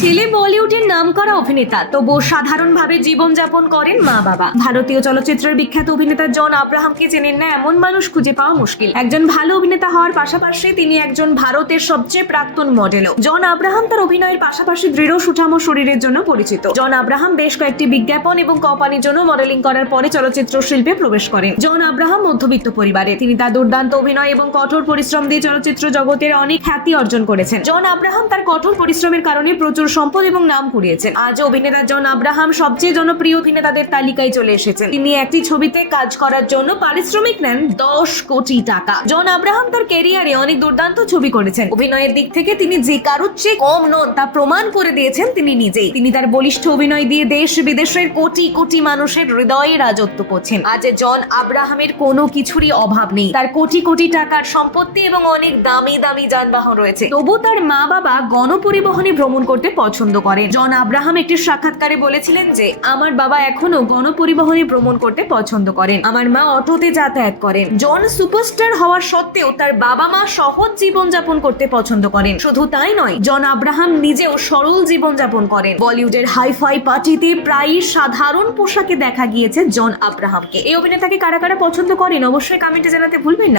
ছেলে বলিউডের নামকরা অভিনেতা, তবু সাধারণভাবে জীবনযাপন করেন মা বাবা। ভারতীয় চলচ্চিত্রের বিখ্যাত অভিনেতা জন আব্রাহামকে চেনেন না এমন মানুষ খুঁজে পাওয়া মুশকিল। একজন ভালো অভিনেতা হওয়ার পাশাপাশি তিনি একজন ভারতের সবচেয়ে প্রাক্তন মডেলও। জন আব্রাহাম তার অভিনয়ের পাশাপাশি দৃঢ় সুঠাম শরীরের জন্য পরিচিত। জন আব্রাহাম বেশ কয়েকটি বিজ্ঞাপন এবং কোম্পানির জন্য মডেলিং করার পরে চলচ্চিত্র শিল্পে প্রবেশ করেন। জন আব্রাহাম মধ্যবিত্ত পরিবারে। তিনি তার দুর্দান্ত অভিনয় এবং কঠোর পরিশ্রম দিয়ে চলচ্চিত্র জগতের অনেক খ্যাতি অর্জন করেছেন। জন আব্রাহাম তার কঠোর পরিশ্রমের কারণে প্রচুর সম্পদ এবং নাম কুড়িয়েছেন। আজও অভিনেতা জন আব্রাহাম সবচেয়ে জনপ্রিয় অভিনেতাদের তালিকায় চলে এসেছেন। তিনি একটি ছবিতে কাজ করার জন্য পারিশ্রমিক নেন 10 কোটি টাকা। জন আব্রাহাম তার ক্যারিয়ারে অনেক দুর্দান্ত ছবি করেছেন। অভিনয়ের দিক থেকে তিনি যে কারোর চেয়ে কম নন তা প্রমাণ করে দিয়েছেন তিনি নিজেই। তিনি তার বলিষ্ঠ অভিনয় দিয়ে দেশ বিদেশের কোটি কোটি মানুষের হৃদয়ে রাজত্ব করছেন। আজ জন আব্রাহামের কোনো কিছুরই অভাব নেই। তার কোটি কোটি টাকার সম্পত্তি এবং অনেক দামি দামি যানবাহন রয়েছে। তবু তার মা বাবা গণপরিবহনে ভ্রমণ করতে পছন্দ করেন। জন আব্রাহাম একটি সাক্ষাৎকারে বলেছিলেন যে, আমার বাবা এখনো গণপরিবহনে ভ্রমণ করতে পছন্দ করেন, আমার মা অটোতে যাতায়াত করেন। জন সুপারস্টার হওয়ার সত্ত্বেও তার বাবা মা সহজ জীবনযাপন করতে পছন্দ করেন। শুধু তাই নয়, জন আব্রাহাম নিজেও সরল জীবনযাপন করেন। বলিউডের হাইফাই পার্টিতে প্রায়ই সাধারণ পোশাকে দেখা গিয়েছে জন আব্রাহামকে। এই অভিনেতাকে কারা কারা পছন্দ করেন অবশ্যই কমেন্টে জানাতে ভুলবেন না।